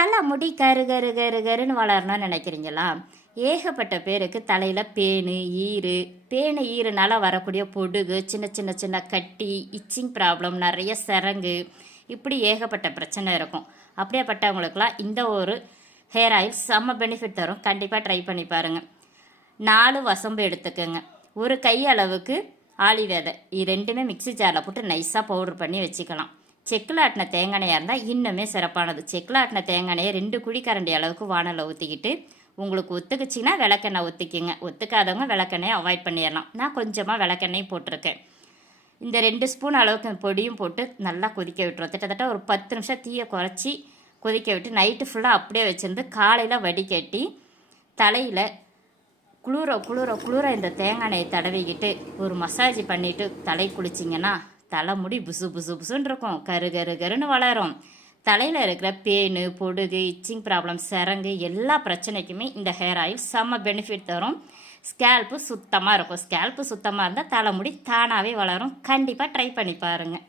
தலை முடி கரு கரு கரு கருன்னு வளரணும்னு நினைக்கிறீங்களா? ஏகப்பட்ட பேருக்கு தலையில் பேனு ஈறு. பேனு ஈறுனால வரக்கூடிய பொடுகு சின்ன சின்ன சின்ன கட்டி இச்சிங் ப்ராப்ளம் நிறைய சரங்கு. இப்படி ஏகப்பட்ட பிரச்சனை இருக்கும். அப்படியேப்பட்டவங்களுக்குலாம் இந்த ஒரு ஹேர் ஆயில் செம்ம பெனிஃபிட் தரும். கண்டிப்பாக ட்ரை பண்ணி பாருங்கள் நாலு வசம்பு எடுத்துக்கோங்க. ஒரு கை அளவுக்கு ஆளி விதை. இது ரெண்டுமே மிக்ஸி ஜாரில் போட்டு நைஸாக பவுடர் பண்ணி வச்சுக்கலாம். செக்கில் ஆட்டின தேங்காயாக இருந்தால் இன்னுமே சிறப்பானது. செக்கில் ஆட்டின தேங்காயை ரெண்டு குழிக்கரண்டி அளவுக்கு வானலில் ஊற்றிக்கிட்டு உங்களுக்கு ஒத்துக்குச்சின்னா விளக்கெண்ணெய் ஒத்துக்கிங்க. ஒத்துக்காதவங்க விளக்கெண்ணெயை அவாய்ட் பண்ணிடலாம். நான் கொஞ்சமாக விளக்கெண்ணையும் போட்டிருக்கேன். இந்த ரெண்டு ஸ்பூன் அளவுக்கு பொடியும் போட்டு நல்லா கொதிக்க விட்டுருவோம் கிட்டத்தட்ட ஒரு பத்து நிமிஷம் தீயை குறைச்சி கொதிக்க விட்டு நைட்டு ஃபுல்லாக அப்படியே வச்சுருந்து காலையில் வடிகட்டி தலையில் குளிர குளிர குளிர இந்த தேங்காய் எண்ணெயை தடவிக்கிட்டு ஒரு மசாஜ் பண்ணிவிட்டு தலை குளிச்சிங்கன்னா தலைமுடி புசு புசு புசுன்னு இருக்கும். கரு கரு கருன்னு வளரும். தலையில் இருக்கிற பேனு பொடுகு இச்சிங் ப்ராப்ளம் சரங்கு எல்லா பிரச்சனைக்குமே இந்த ஹேர் ஆயில் செம்ம பெனிஃபிட் தரும். ஸ்கேல்ப்பு சுத்தமாக இருக்கும். ஸ்கேல்ப்பு சுத்தமாக இருந்தால் தலைமுடி தானாகவே வளரும். கண்டிப்பாக ட்ரை பண்ணி பாருங்கள்